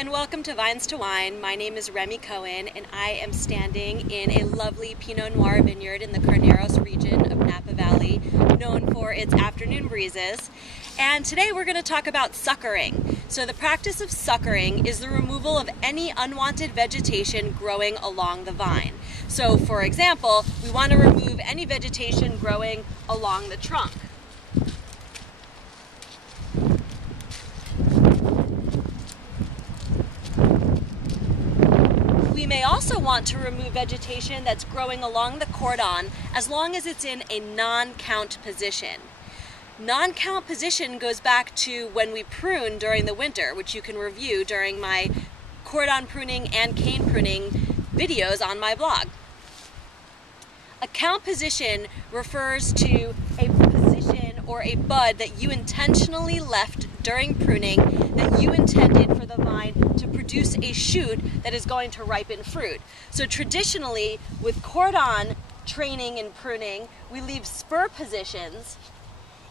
and welcome to Vines to Wine. My name is Remi Cohen and I am standing in a lovely Pinot Noir vineyard in the Carneros region of Napa Valley, known for its afternoon breezes. And today we're going to talk about suckering. So the practice of suckering is the removal of any unwanted vegetation growing along the vine. So for example, we want to remove any vegetation growing along the trunk. We may also want to remove vegetation that's growing along the cordon as long as it's in a non-count position. Non-count position goes back to when we prune during the winter, which you can review during my cordon pruning and cane pruning videos on my blog. A count position refers to a position or a bud that you intentionally left during pruning that you intended for the vine to produce a shoot that is going to ripen fruit. So traditionally, with cordon training and pruning, we leave spur positions,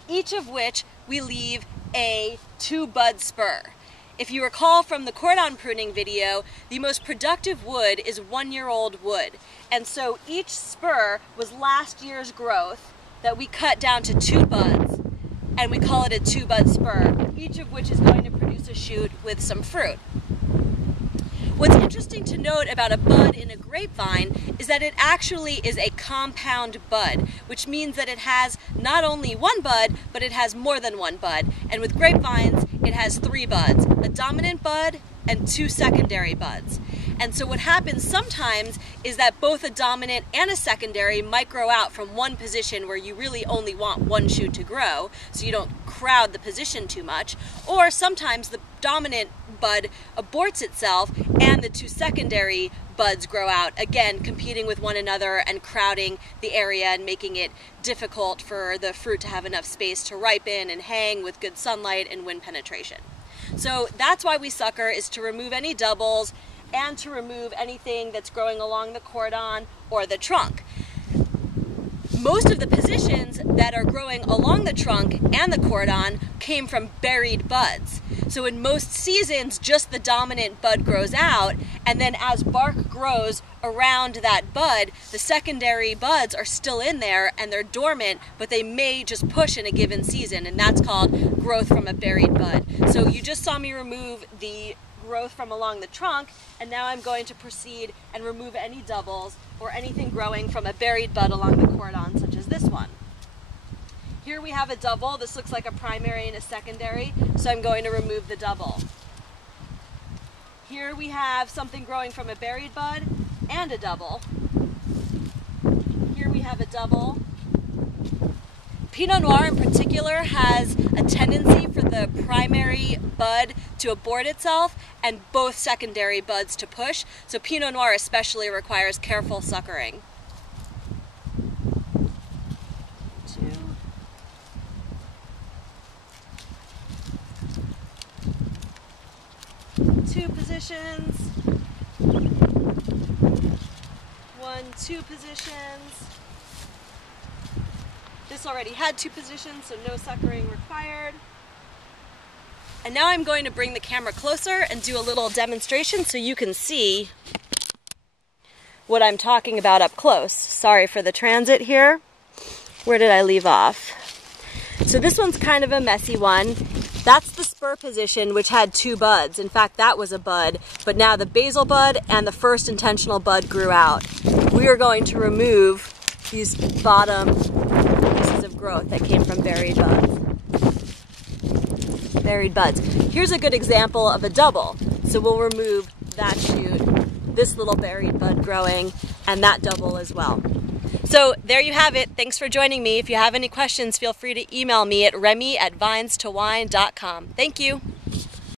each of which we leave a 2-bud spur. If you recall from the cordon pruning video, the most productive wood is 1-year-old wood. And so each spur was last year's growth that we cut down to 2 buds, and we call it a 2-bud spur, each of which is going to produce a shoot with some fruit. What's interesting to note about a bud in a grapevine is that it actually is a compound bud, which means that it has not only 1 bud, but it has more than 1 bud. And with grapevines, it has 3 buds, a dominant bud and 2 secondary buds. And so what happens sometimes is that both a dominant and a secondary might grow out from one position where you really only want 1 shoot to grow, so you don't crowd the position too much, or sometimes the dominant bud aborts itself and the 2 secondary buds grow out, again competing with one another and crowding the area and making it difficult for the fruit to have enough space to ripen and hang with good sunlight and wind penetration. So that's why we sucker, is to remove any doubles and to remove anything that's growing along the cordon or the trunk. Most of the positions that are growing along the trunk and the cordon came from buried buds. So in most seasons, just the dominant bud grows out, and then as bark grows around that bud, the secondary buds are still in there and they're dormant, but they may just push in a given season, and that's called growth from a buried bud. So you just saw me remove the growth from along the trunk, and now I'm going to proceed and remove any doubles or anything growing from a buried bud along the cordon, such as this one. Here we have a double. This looks like a primary and a secondary, so I'm going to remove the double. Here we have something growing from a buried bud and a double. Here we have a double. Pinot Noir in particular has a tendency for the primary bud to abort itself and both secondary buds to push, so Pinot Noir especially requires careful suckering. 2 positions, 1, 2 positions. This already had 2 positions, so no suckering required. And now I'm going to bring the camera closer and do a little demonstration so you can see what I'm talking about up close. Sorry for the transit here. Where did I leave off? So this one's kind of a messy one. That's the spur position, which had 2 buds. In fact, that was a bud, but now the basal bud and the first intentional bud grew out. We are going to remove these bottom pieces of growth that came from buried buds. Here's a good example of a double. So we'll remove that shoot, this little buried bud growing, and that double as well. So there you have it. Thanks for joining me. If you have any questions, feel free to email me at remi@vinestoWine.com. Thank you.